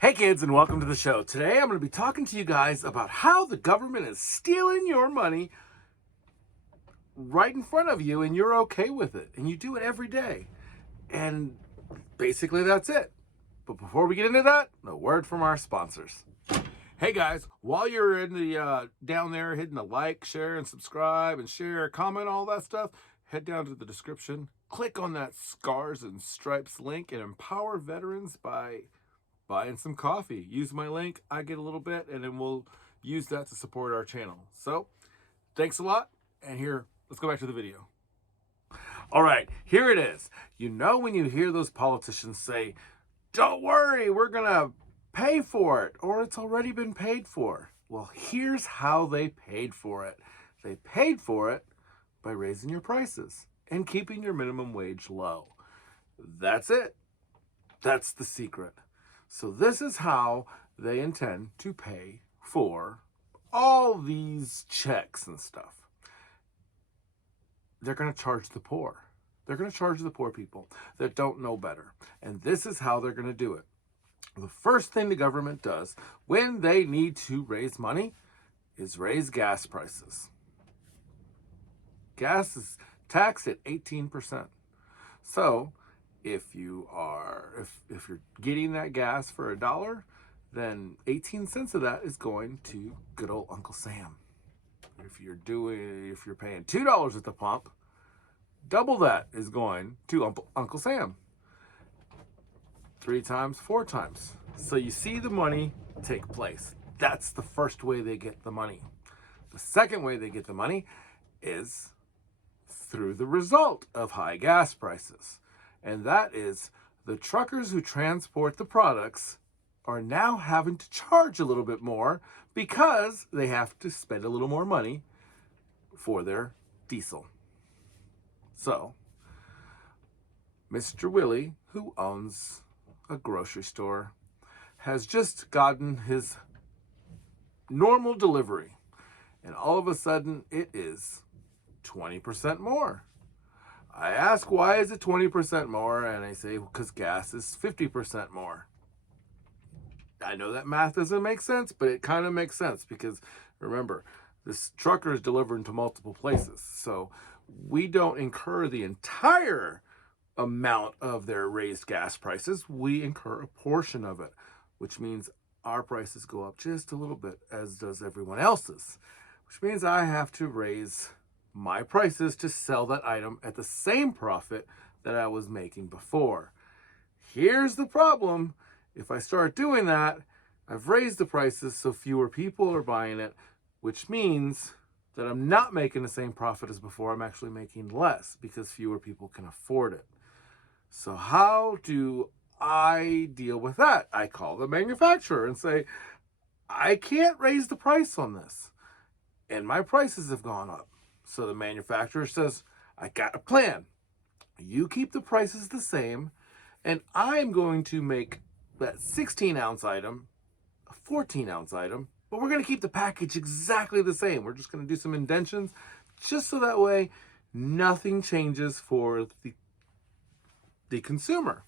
Hey kids, and welcome to the show. Today I'm going to be talking to you guys about how the government is stealing your money right in front of you and you're okay with it. And you do it every day. And basically that's it. But before we get into that, a word from our sponsors. Hey guys, while you're in the down there hitting the like, share, and subscribe, and share, comment, all that stuff, head down to the description, click on that Scars and Stripes link, and empower veterans by buying some coffee. Use my link, I get a little bit, and then we'll use that to support our channel. So, thanks a lot, and here, let's go back to the video. All right, here it is. You know when you hear those politicians say, don't worry, we're gonna pay for it, or it's already been paid for. Well, here's how they paid for it. They paid for it by raising your prices and keeping your minimum wage low. That's it. That's the secret. So this is how they intend to pay for all these checks and stuff. They're going to charge the poor. They're going to charge the poor people that don't know better. And this is how they're going to do it. The first thing the government does when they need to raise money is raise gas prices. Gas is taxed at 18%. So if you're getting that gas for $1, then 18 cents of that is going to good old Uncle Sam. If you're paying $2 at the pump, double that is going to Uncle Sam. 3 times, 4 times. So you see the money take place. That's the first way they get the money. The second way they get the money is through the result of high gas prices. And that is the truckers who transport the products are now having to charge a little bit more because they have to spend a little more money for their diesel. So, Mr. Willie, who owns a grocery store, has just gotten his normal delivery. And all of a sudden, it is 20% more. I ask, why is it 20% more? And I say, because gas is 50% more. I know that math doesn't make sense, but it kind of makes sense because remember, this trucker is delivering to multiple places. So we don't incur the entire amount of their raised gas prices. We incur a portion of it, which means our prices go up just a little bit, as does everyone else's, which means I have to raise my prices to sell that item at the same profit that I was making before. Here's the problem. If I start doing that, I've raised the prices so fewer people are buying it, which means that I'm not making the same profit as before. I'm actually making less because fewer people can afford it. So how do I deal with that? I call the manufacturer and say, I can't raise the price on this, and my prices have gone up. So the manufacturer says, I got a plan. You keep the prices the same, and I'm going to make that 16-ounce item a 14-ounce item, but we're going to keep the package exactly the same. We're just going to do some indentions just so that way nothing changes for the consumer,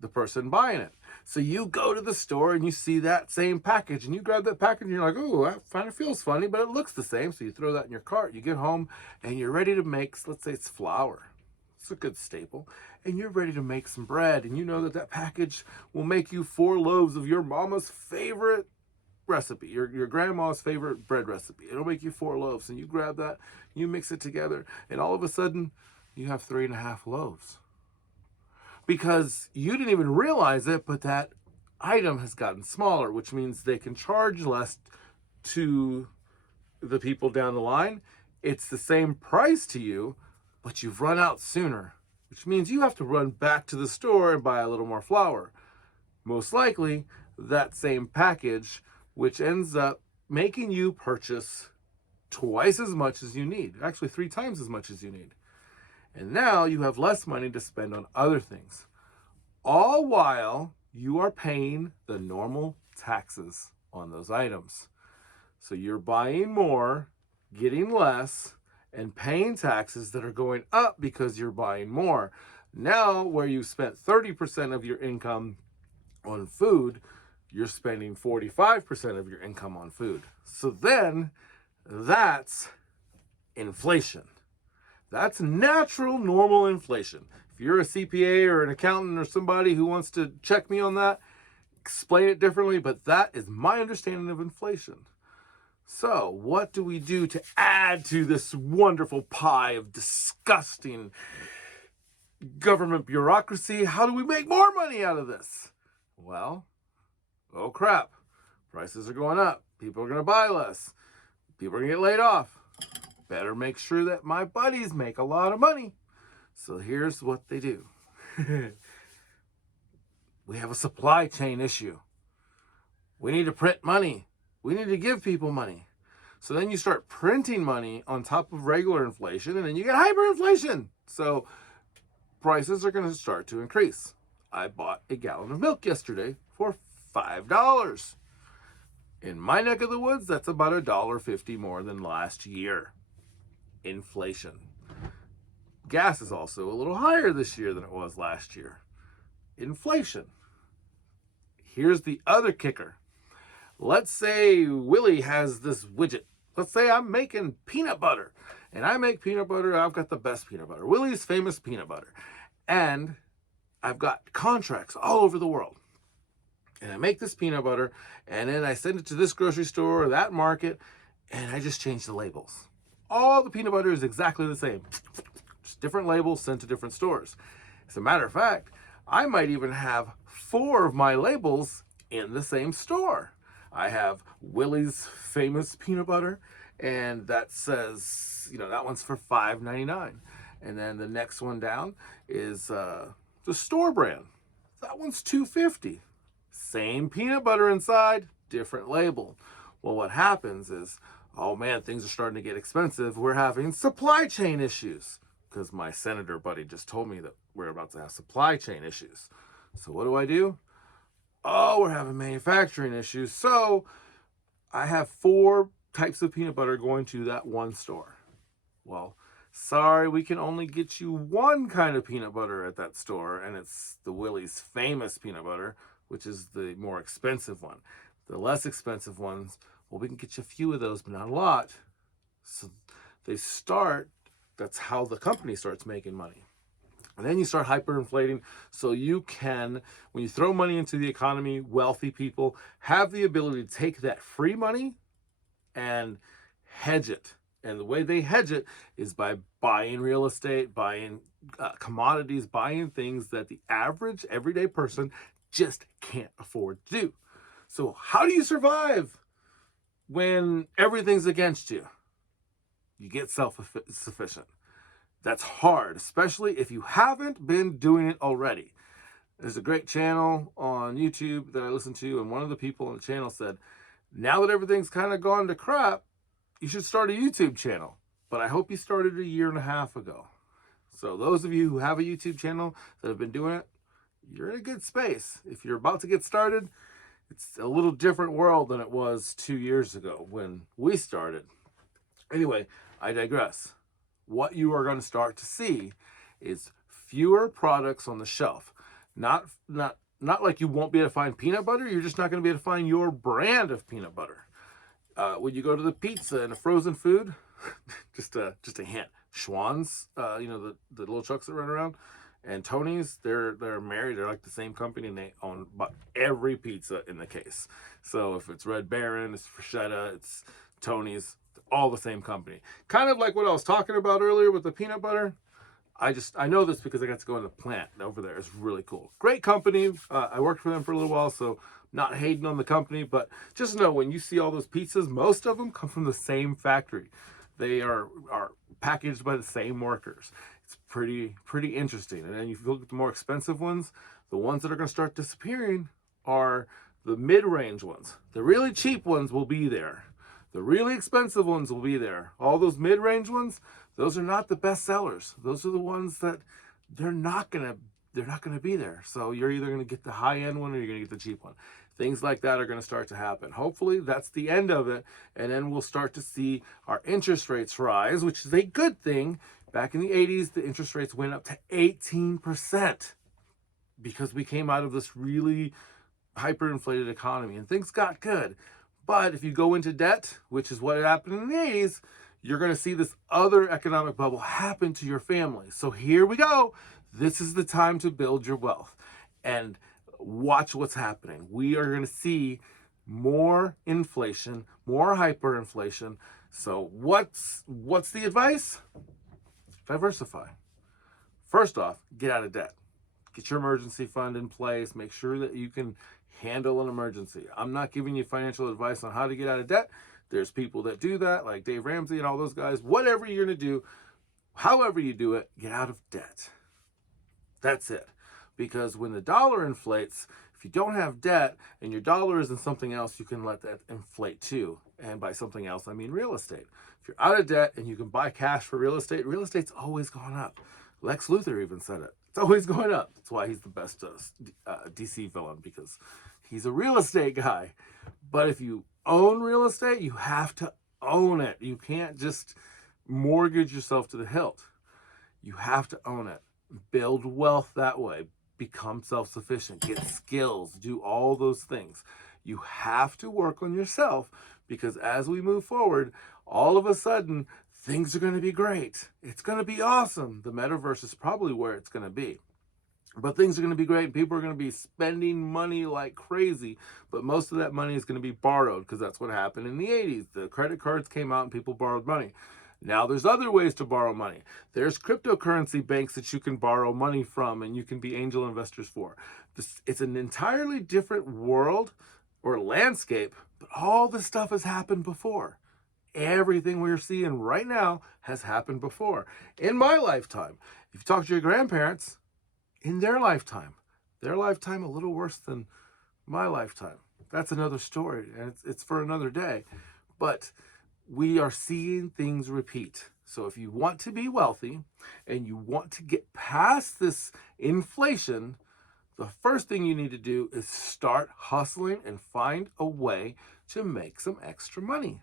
the person buying it. So you go to the store and you see that same package and you grab that package and you're like, oh, that kind of feels funny, but it looks the same. So you throw that in your cart, you get home and you're ready to make, let's say it's flour. It's a good staple. And you're ready to make some bread. And you know that that package will make you 4 loaves of your mama's favorite recipe, your grandma's favorite bread recipe. It'll make you 4 loaves. And you grab that, you mix it together, and all of a sudden you have 3.5 loaves. Because you didn't even realize it, but that item has gotten smaller, which means they can charge less to the people down the line. It's the same price to you, but you've run out sooner, which means you have to run back to the store and buy a little more flour. Most likely, that same package, which ends up making you purchase twice as much as you need, actually 3 times as much as you need. And now you have less money to spend on other things, all while you are paying the normal taxes on those items. So you're buying more, getting less, and paying taxes that are going up because you're buying more. Now, where you spent 30% of your income on food, you're spending 45% of your income on food. So then that's inflation. That's natural, normal inflation. If you're a CPA or an accountant or somebody who wants to check me on that, explain it differently, but that is my understanding of inflation. So what do we do to add to this wonderful pie of disgusting government bureaucracy? How do we make more money out of this? Well, oh crap, prices are going up. People are going to buy less. People are going to get laid off. Better make sure that my buddies make a lot of money. So here's what they do. We have a supply chain issue. We need to print money. We need to give people money. So then you start printing money on top of regular inflation, and then you get hyperinflation. So prices are going to start to increase. I bought a gallon of milk yesterday for $5. In my neck of the woods, that's about $1.50 more than last year. Inflation. Gas is also a little higher this year than it was last year. Inflation. Here's the other kicker. Let's say Willie has this widget. Let's say I'm making peanut butter. And I make peanut butter. I've got the best peanut butter. Willie's famous peanut butter. And I've got contracts all over the world. And I make this peanut butter. And then I send it to this grocery store or that market. And I just change the labels. All the peanut butter is exactly the same. Just different labels sent to different stores. As a matter of fact, I might even have 4 of my labels in the same store. I have Willie's famous peanut butter, and that says, that one's for $5.99. And then the next one down is the store brand. That one's $2.50. Same peanut butter inside, different label. Well, what happens is, oh man, things are starting to get expensive. We're having supply chain issues because my senator buddy just told me that we're about to have supply chain issues. So what do? Oh, we're having manufacturing issues. So I have 4 types of peanut butter going to that one store. Well, sorry, we can only get you one kind of peanut butter at that store, and it's the Willie's famous peanut butter, which is the more expensive one. The less expensive ones, well, we can get you a few of those, but not a lot. So that's how the company starts making money. And then you start hyperinflating, so you can, when you throw money into the economy, wealthy people have the ability to take that free money and hedge it. And the way they hedge it is by buying real estate, buying commodities, buying things that the average everyday person just can't afford to do. So how do you survive when everything's against you? You get self-sufficient. That's hard, especially if you haven't been doing it already. There's a great channel on YouTube that I listen to, and one of the people on the channel said, now that everything's kind of gone to crap, you should start a YouTube channel. But I hope you started 1.5 years ago. So those of you who have a YouTube channel that have been doing it, you're in a good space. If you're about to get started, it's a little different world than it was 2 years ago when we started. Anyway, I digress. What you are going to start to see is fewer products on the shelf. Not like you won't be able to find peanut butter. You're just not going to be able to find your brand of peanut butter. When you go to the pizza and the frozen food, just a hint. Schwann's, the little trucks that run around, and Tony's, they're married. They're like the same company, and they own about every pizza in the case. So if it's Red Baron, it's Freschetta, it's Tony's, all the same company. Kind of like what I was talking about earlier with the peanut butter. I know this because I got to go in the plant over there. It's really cool. Great company. I worked for them for a little while, so not hating on the company, but just know when you see all those pizzas, most of them come from the same factory. They are packaged by the same workers. It's pretty interesting. And then if you look at the more expensive ones, the ones that are going to start disappearing are the mid-range ones. The really cheap ones will be there. The really expensive ones will be there. All those mid-range ones, those are not the best sellers. Those are the ones that they're not gonna be there. So you're either gonna get the high-end one or you're gonna get the cheap one. Things like that are gonna start to happen. Hopefully that's the end of it, and then we'll start to see our interest rates rise, which is a good thing. Back in the 80s, the interest rates went up to 18% because we came out of this really hyperinflated economy and things got good. But if you go into debt, which is what happened in the 80s, you're going to see this other economic bubble happen to your family. So here we go. This is the time to build your wealth and watch what's happening. We are going to see more inflation, more hyperinflation. So what's the advice? Diversify. First off, get out of debt. Get your emergency fund in place. Make sure that you can handle an emergency. I'm not giving you financial advice on how to get out of debt. There's people that do that, like Dave Ramsey and all those guys. Whatever you're going to do, however you do it, get out of debt. That's it. Because when the dollar inflates, if you don't have debt and your dollar is in something else, you can let that inflate too. And by something else, I mean real estate. If you're out of debt and you can buy cash for real estate's always gone up. Lex Luthor even said it. It's always going up. That's why he's the best DC villain, because he's a real estate guy. But if you own real estate, you have to own it. You can't just mortgage yourself to the hilt. You have to own it. Build wealth that way. Become self-sufficient. Get skills. Do all those things. You have to work on yourself, because as we move forward, all of a sudden, things are going to be great. It's going to be awesome. The metaverse is probably where it's going to be. But things are going to be great. People are going to be spending money like crazy. But most of that money is going to be borrowed, because that's what happened in the 80s. The credit cards came out and people borrowed money. Now there's other ways to borrow money. There's cryptocurrency banks that you can borrow money from and you can be angel investors for. It's an entirely different world or landscape, but all this stuff has happened before. Everything we're seeing right now has happened before. In my lifetime, if you talk to your grandparents, in their lifetime a little worse than my lifetime. That's another story, and it's for another day. But we are seeing things repeat. So if you want to be wealthy and you want to get past this inflation, the first thing you need to do is start hustling and find a way to make some extra money.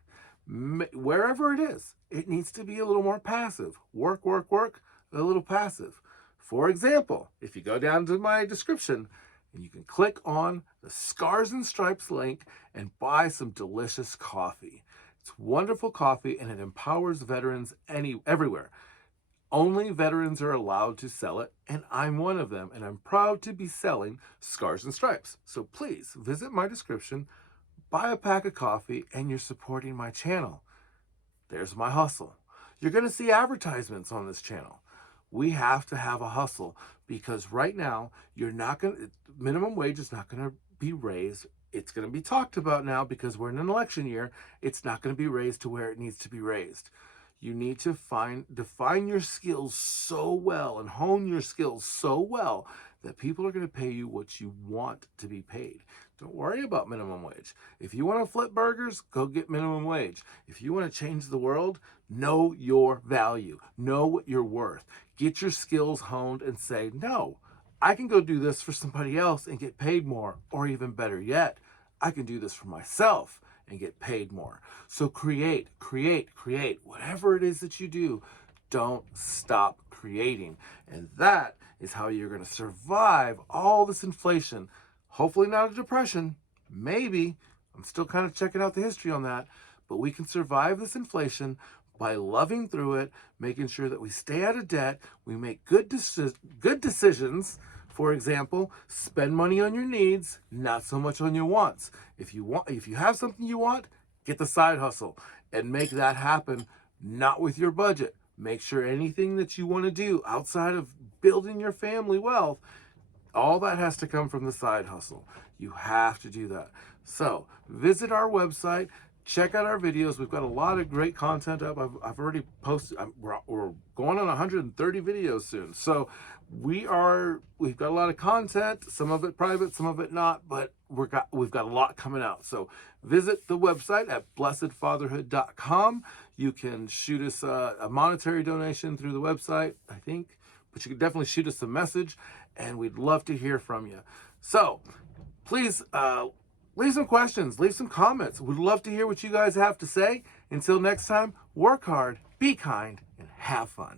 Wherever it is, it needs to be a little more passive. Work, a little passive. For example, if you go down to my description, and you can click on the Scars and Stripes link and buy some delicious coffee. It's wonderful coffee, and it empowers veterans everywhere. Only veterans are allowed to sell it, and I'm one of them, and I'm proud to be selling Scars and Stripes. So please visit my description, buy a pack of coffee, and you're supporting my channel. There's my hustle. You're going to see advertisements on this channel. We have to have a hustle, because right now minimum wage is not going to be raised. It's going to be talked about now because we're in an election year. It's not going to be raised to where it needs to be raised. You need to define your skills so well and hone your skills so well that people are going to pay you what you want to be paid. Don't worry about minimum wage. If you want to flip burgers, go get minimum wage. If you want to change the world, know your value. Know what you're worth. Get your skills honed and say, no, I can go do this for somebody else and get paid more. Or even better yet, I can do this for myself and get paid more. So create. Whatever it is that you do, don't stop creating. And that is how you're going to survive all this inflation. Hopefully not a depression. Maybe. I'm still kind of checking out the history on that. But we can survive this inflation by loving through it, making sure that we stay out of debt, we make good decisions. For example, spend money on your needs, not so much on your wants. If you have something you want, get the side hustle and make that happen, not with your budget. Make sure anything that you want to do outside of building your family wealth, all that has to come from the side hustle. You have to do that. So visit our website. Check out our videos. We've got a lot of great content up. I've already posted. We're going on 130 videos soon. So we've got a lot of content. Some of it private, some of it not. But we've got a lot coming out. So visit the website at BlessedFatherhood.com. You can shoot us a monetary donation through the website, I think. But you can definitely shoot us a message, and we'd love to hear from you. So please. Leave some questions, leave some comments. We'd love to hear what you guys have to say. Until next time, work hard, be kind, and have fun.